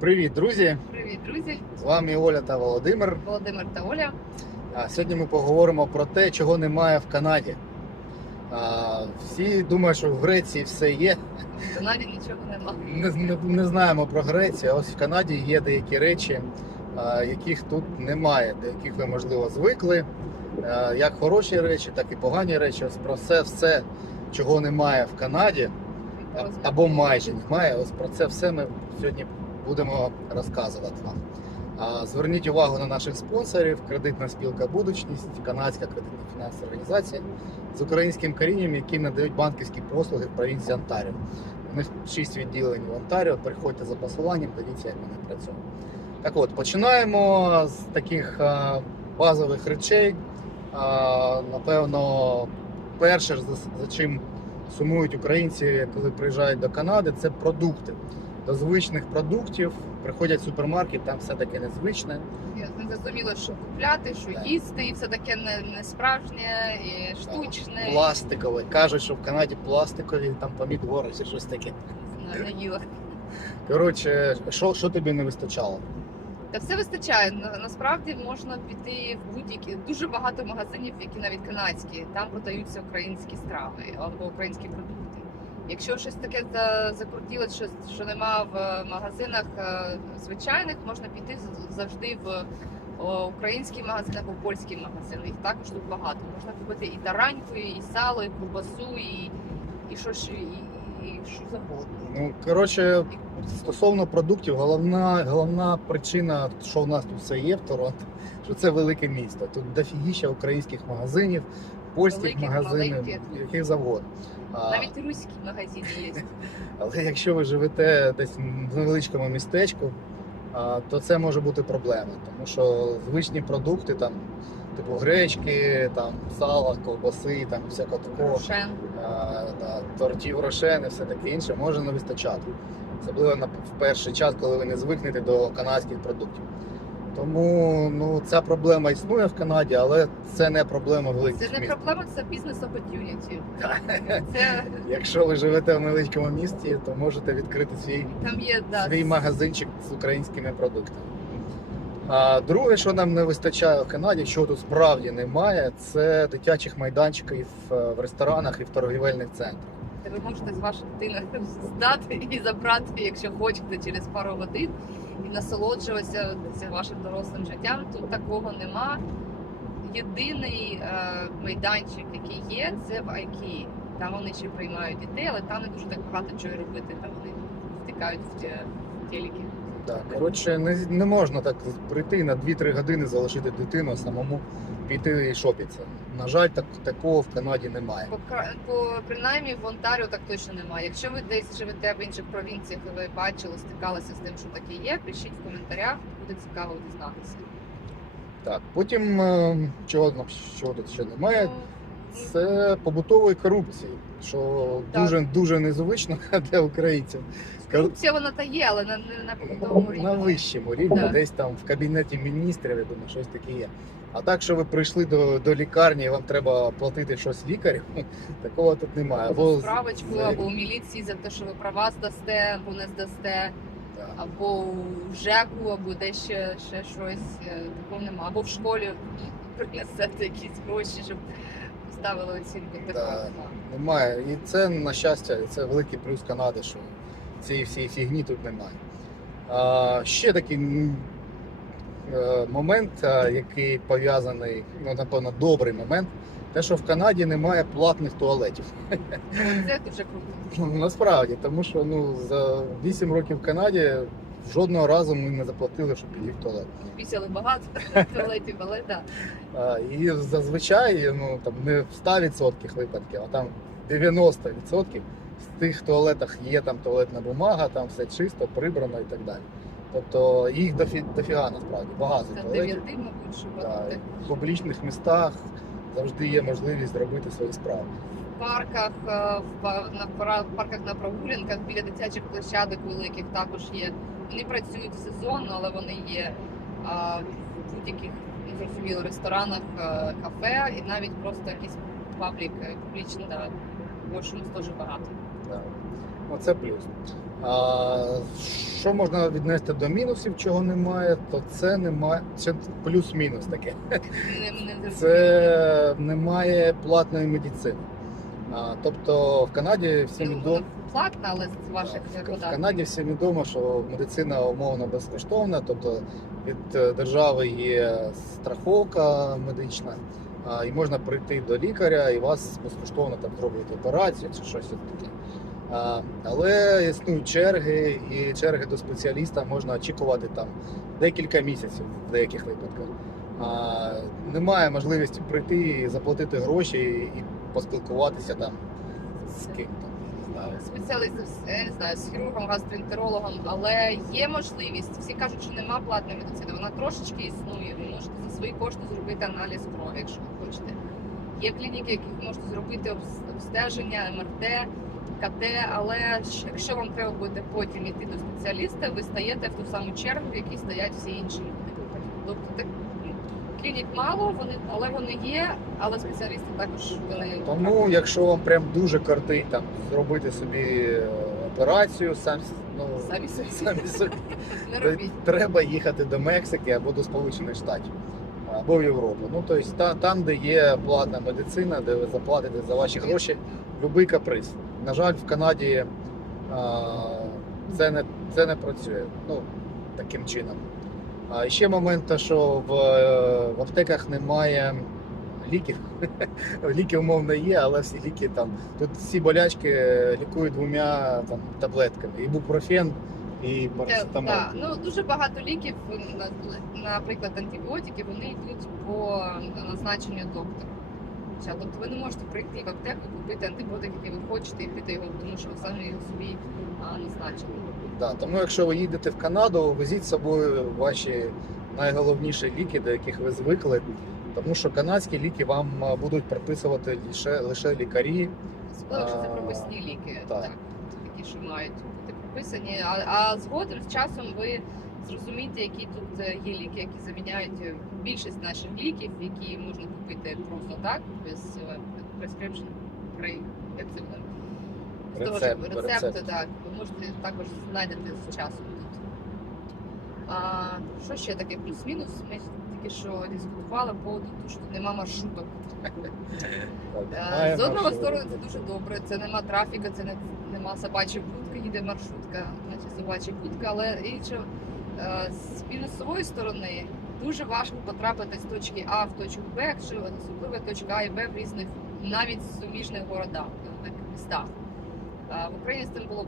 Привіт, друзі! Привіт, друзі! З вами Оля та Володимир. Володимир та Оля. А сьогодні ми поговоримо про те, чого немає в Канаді. А, всі думають, що в Греції все є. В Канаді нічого нема. Не, не, не знаємо про Грецію, а ось в Канаді є деякі речі, а, яких тут немає, до яких ви, можливо, звикли. А, як хороші речі, так і погані речі. Ось про все, все, чого немає в Канаді, або майже немає. Ось про це все ми сьогодні будемо розказувати вам. Зверніть увагу на наших спонсорів: кредитна спілка Будучність, канадська кредитна фінансова організація з українським корінням, які надають банківські послуги в провінції Онтаріо. У них шість відділень в Онтаріо. Переходьте за посиланням, дивіться, як вони працюють. Так от, починаємо з таких базових речей. Напевно, перше, за чим сумують українці, коли приїжджають до Канади, це продукти. До звичних продуктів приходять в супермаркет, там все таке незвичне. Я не зрозуміла, що купляти, що Так. їсти, і все таке не, не справжнє і штучне. Пластикове. Кажуть, що в Канаді пластикові там помідори чи щось таке. Не не їла. Коротше, що, що тобі не вистачало? Та все вистачає. На- Насправді можна піти в будь-які дуже багато магазинів, які навіть канадські. Там продаються українські страви або українські продукти. Якщо щось таке за- закрутіло, що, що нема в е, магазинах е, звичайних, можна піти завжди в український магазин або польський магазин. Їх також тут багато. Можна купити і тараньку, і сало, і ковбасу, і, і що ж, і, і що завгодно. Ну, коротше, стосовно продуктів, головна, головна причина, що в нас тут все є в Торонто, що це велике місто. Тут дофігіща українських магазинів, польських Великих, магазинів, маленьких. яких завгодно. А, Навіть руські магазини є. Але якщо ви живете десь в невеличкому містечку, а, то це може бути проблема, тому що звичні продукти, там, типу гречки, там, сала, ковбаси, там всякого такого, Рошен. а, да, тортів рошен і все таке інше може не вистачати. Особливо на в перший час, коли ви не звикнете до канадських продуктів. Тому ну, ця проблема існує в Канаді, але це не проблема великих Це не міст. проблема, це бізнес opportunity. Це Якщо ви живете в невеличкому місті, то можете відкрити свій там є да, свій магазинчик з українськими продуктами. А друге, що нам не вистачає в Канаді, що тут справді немає, це дитячих майданчиків е, в ресторанах і в торгівельних центрах. ви можете з вашою дитиною здати і забрати, якщо хочете, через пару годин і насолоджуватися вашим дорослим життям. Тут такого нема. Єдиний е, майданчик, який є, це в IKEA. Там вони ще приймають дітей, але там не дуже так багато чого робити. Там вони втикають в, ті- в телеки. Так, коротше, не, не можна так прийти на 2-3 години, залишити дитину, самому піти і шопитися. На жаль, так, такого в Канаді немає. По, по принаймні в Онтаріо так точно немає. Якщо ви десь живете в інших провінціях і ви бачили, стикалися з тим, що таке є, пишіть в коментарях, буде цікаво дізнатися. Так, потім е, чого, нам- чого тут ще немає, Ну, це побутової корупції, що Так. дуже дуже незвично для українців. Корупція вона та є, але на, не на побутовому рівні. На вищому рівні, десь там в кабінеті міністрів, я думаю, щось таке є. А так, що ви прийшли до, до лікарні і вам треба платити щось лікарю, такого тут немає. Або справочку, за- або у міліції за те, що ви права здасте, або не здасте, Да. або у ЖЕКу, або десь ще, ще щось е, такого нема. Або в школі принесете якісь гроші, щоб ставили оцінку. Да. Немає. І це, на щастя, це великий плюс Канади, що цієї всієї фігні тут немає. А, ще такий момент, який пов'язаний, ну, напевно, добрий момент, те, що в Канаді немає платних туалетів. Це дуже круто. Ну, Насправді, тому що ну, за 8 років в Канаді жодного разу ми не заплатили, щоб піти в туалет. Пісяли багато туалетів, але так. І зазвичай ну, там, не в 100% випадків, а там 90% в тих туалетах є там туалетна бумага, там все чисто, прибрано і так далі. Тобто їх дофі, дофіга насправді багато дев'яти, мабуть, що багато. в публічних містах завжди є можливість зробити свої справи. В парках, е, в парках на прогулянках біля дитячих площадок великих також є. Вони працюють сезонно, але вони є а, в будь-яких незрозуміло ресторанах, е, кафе і навіть просто якісь паблік публічні, да, washrooms теж багато. Да. Оце плюс. А, що можна віднести до мінусів, чого немає, то це немає. Це плюс-мінус таке. Це немає платної медицини. А, тобто в Канаді всім відомо. платна, але з ваших В- В. Канаді всім відомо, що медицина умовно безкоштовна, тобто від е, держави є страховка медична, а, і можна прийти до лікаря і вас безкоштовно там зроблять операцію чи щось таке. Але існують черги, і черги до спеціаліста можна очікувати там декілька місяців в деяких випадках. Немає можливості прийти і заплатити гроші і поспілкуватися там з ким там. спеціалістів, з- не знаю, з хірургом, гастроентерологом, але є можливість. Всі кажуть, що нема платної медицини. Вона трошечки існує. Ви можете за свої кошти зробити аналіз крові, якщо ви хочете. Є клініки, яких можете зробити обстеження, МРТ, КТ, але ж якщо вам треба буде потім йти до спеціаліста, ви стаєте в ту саму чергу, в якій стоять всі інші люди. Тобто так, ну, клінік мало, вони, але вони є, але спеціалісти також вони Тому, якщо вам прям дуже кортить там зробити собі е, операцію, сам ну, самі собі самі собі, не то треба їхати до Мексики або до Сполучених Штатів, або в Європу. Ну тобто та, там, де є платна медицина, де ви заплатите за ваші гроші, будь-який каприз. На жаль, в Канаді а, це не це не працює. Ну таким чином. А ще момент, те, що в, е, в аптеках немає ліків. Ліки умовно є, але всі ліки там. Тут всі болячки лікують двома там таблетками. І Е, парацетамол. да. Ну дуже багато ліків, наприклад, антибіотики, вони йдуть по назначенню доктора. Хоча, Тобто ви не можете прийти в аптеку, купити антибіотик, який ви хочете, і пити його, тому що ви самі його собі а, назначили. Да, тому якщо ви їдете в Канаду, везіть з собою ваші найголовніші ліки, до яких ви звикли. Тому що канадські ліки вам будуть прописувати лише, лише лікарі. Особливо, що це прописні ліки, так. так. такі, що мають бути прописані. А, а згодом з часом ви зрозумієте, які тут е, є ліки, які заміняють е, більшість наших ліків, які можна купити просто так, без prescription, при- того, Рецепт, рецепти, рецепт. так. Ви можете також знайдете з часом тут. А, що ще таке плюс-мінус? Ми тільки що дискутували по поводу того, що нема маршруток. Е, З одного сторони це дуже добре. Це нема трафіка, це не нема собачої будки, їде маршрутка, наче собача будка, але інше з мінусової сторони дуже важко потрапити з точки А в точку Б, якщо особливо точка А і Б в різних, навіть суміжних городах, містах. В Україні з тим було б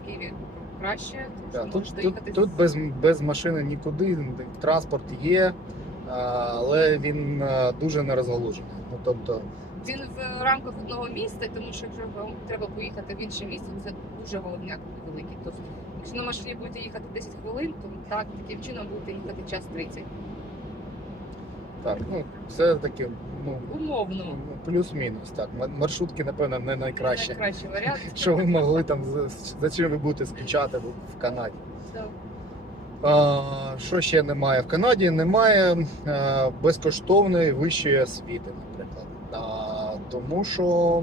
в Києві краще, тому що тут, можеш тут, доїхати тут без, без машини нікуди, транспорт є, але він дуже не розгалужений. Ну, тобто, Він в рамках одного міста, тому що якщо вам треба поїхати в інше місто, це дуже головняк великий. Тобто, якщо на машині будете їхати 10 хвилин, то так таким чином будете їхати час 30. так, ну, все таки ну, Умовно. плюс-мінус. Так, маршрутки, напевно, не найкраще. Найкращий варіант. Що ви могли там за, чим ви будете скучати в в Канаді? Так. А, що ще немає в Канаді? Немає а, безкоштовної вищої освіти, наприклад. Тому що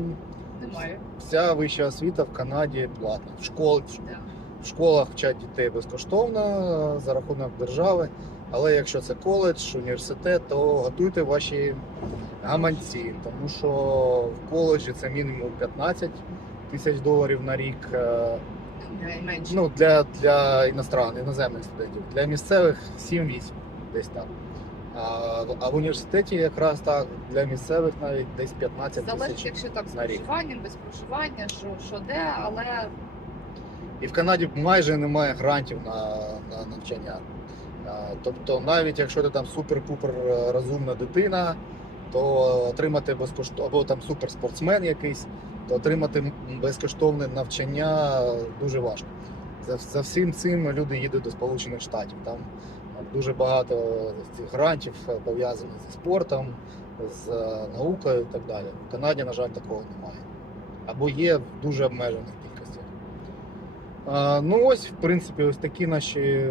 Немає. вся вища освіта в Канаді платна. В школі Да. в школах вчать дітей безкоштовно за рахунок держави. Але якщо це коледж, університет, то готуйте ваші гаманці, тому що в коледжі це мінімум 15 тисяч доларів на рік. е, Ну. Ну, для, для іностран, іноземних студентів. Для місцевих 7-8, десь так. А, в- а в університеті якраз так, для місцевих навіть десь 15 Залежить, якщо так з на рік. проживанням, без проживання, що, що де, але І в Канаді майже немає грантів на, на навчання. А, Тобто, навіть якщо ти там супер-пупер е, розумна дитина, то отримати безкоштовно, або там суперспортсмен якийсь, то отримати м- безкоштовне навчання дуже важко. За, за всім цим люди їдуть до Сполучених Штатів. Там дуже багато цих грантів пов'язаних зі спортом, з е, наукою і так далі. В Канаді, на жаль, такого немає. Або є в дуже обмежених кількостях. Ну ось, в принципі, ось такі наші.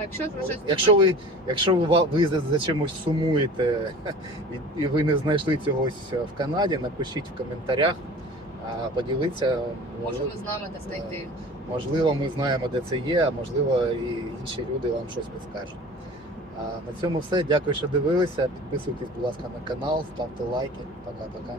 якщо ви щось Якщо ви, якщо ви, ви за, чимось сумуєте і, і ви не знайшли цогось в Канаді, напишіть в коментарях, поділіться. можемо з нами так знайти. Можливо, ми знаємо, де це є, а можливо, і інші люди вам щось підскажуть. А на цьому все. Дякую, що дивилися. Підписуйтесь, будь ласка, на канал, ставте лайки. Пока-пока.